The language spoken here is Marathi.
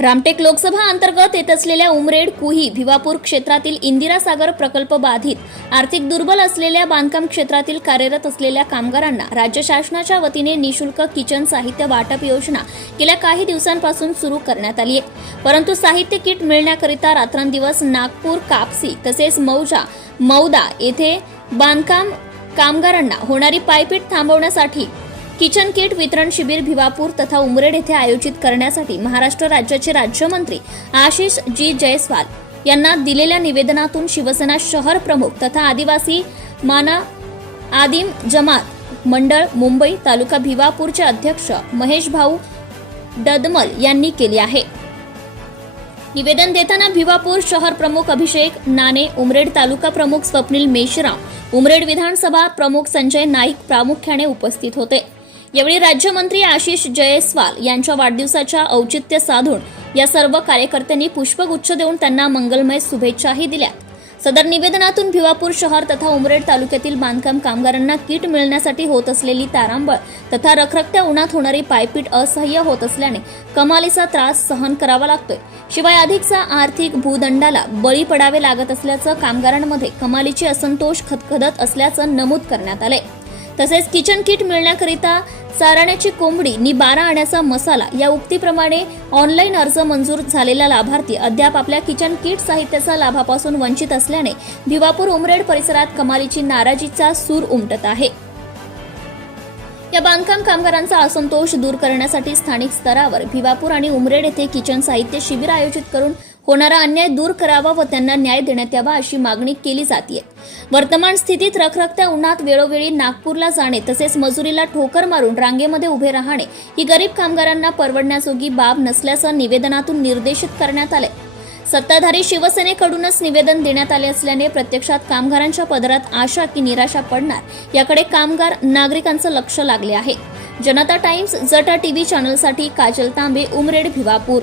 रामटेक लोकसभा अंतर्गत येत असलेल्या उमरेड कुही भिवापूर क्षेत्रातील इंदिरा सागर प्रकल्प बाधित आर्थिक दुर्बल असलेल्या बांधकाम क्षेत्रातील कार्यरत असलेल्या कामगारांना राज्य शासनाच्या वतीने निशुल्क किचन साहित्य वाटप योजना गेल्या काही दिवसांपासून सुरू करण्यात आली आहे. परंतु साहित्य किट मिळण्याकरिता रात्रंदिवस नागपूर कापसी तसेच मौजा मौदा येथे बांधकाम कामगारांना होणारी पायपीट थांबवण्यासाठी किचन किट वितरण शिबिर भिवापूर तथा उमरेड येथे आयोजित करण्यासाठी महाराष्ट्र राज्याचे राज्यमंत्री आशिष जी जयस्वाल यांना दिलेल्या निवेदनातून शिवसेना शहर प्रमुख तथा आदिवासी माना आदिम जमात मंडळ मुंबई तालुका भिवापूरचे अध्यक्ष महेश भाऊ डदमल यांनी केली आहे. निवेदन देताना भिवापूर शहर प्रमुख अभिषेक नाने उमरेड तालुका प्रमुख स्वप्नील मेश्राम उमरेड विधानसभा प्रमुख संजय नाईक प्रामुख्याने उपस्थित होते. यावेळी राज्यमंत्री आशिष जयस्वाल यांच्या वाढदिवसाच्या औचित्य साधून या सर्व कार्यकर्त्यांनी पुष्पगुच्छ देऊन त्यांना मंगलमय शुभेच्छाही दिल्या सदर निवेदनातून भिवापूर शहर तथा उमरेड तालुक्यातील बांधकाम कामगारांना किट मिळण्यासाठी होत असलेली तारांबळ तथा रखरखत्या उन्हात होणारी पायपीट असह्य होत असल्याने कमालीचा त्रास सहन करावा लागतोय. शिवाय अधिकचा आर्थिक भूदंडाला बळी पडावे लागत असल्याचं कामगारांमध्ये कमालीची असंतोष खदखदत असल्याचं नमूद करण्यात आलंय. तसेच किचन किट मिळण्याकरिता चाराण्याची कोंबडी नि बारा आण्याचा मसाला या उक्तीप्रमाणे ऑनलाईन अर्ज मंजूर झालेला लाभार्थी अद्याप आपल्या किचन किट साहित्याचा लाभापासून वंचित असल्याने भिवापूर उमरेड परिसरात कमालीची नाराजीचा सूर उमटत आहे. या बांधकाम कामगारांचा असंतोष दूर करण्यासाठी स्थानिक स्तरावर भिवापूर आणि उमरेड येथे किचन साहित्य शिबिर आयोजित करून होणारा अन्याय दूर करावा व त्यांना न्याय देण्यात यावा अशी मागणी केली जाते वर्तमान स्थितीत रखरखत्या उन्हात वेळोवेळी नागपूरला जाणे तसेच मजुरीला ठोकर मारून रांगेमध्ये उभे राहणे ही गरीब कामगारांना परवडण्याजोगी बाब नसल्याचं निवेदनातून निर्देशित करण्यात आले सत्ताधारी शिवसेनेकडूनच निवेदन देण्यात आले असल्याने प्रत्यक्षात कामगारांच्या पदरात आशा की निराशा पडणार याकडे कामगार नागरिकांचं लक्ष लागले आहे. जनता टाइम्स जटा TV चॅनलसाठी Kajal Tambe Umred Bhiwapur.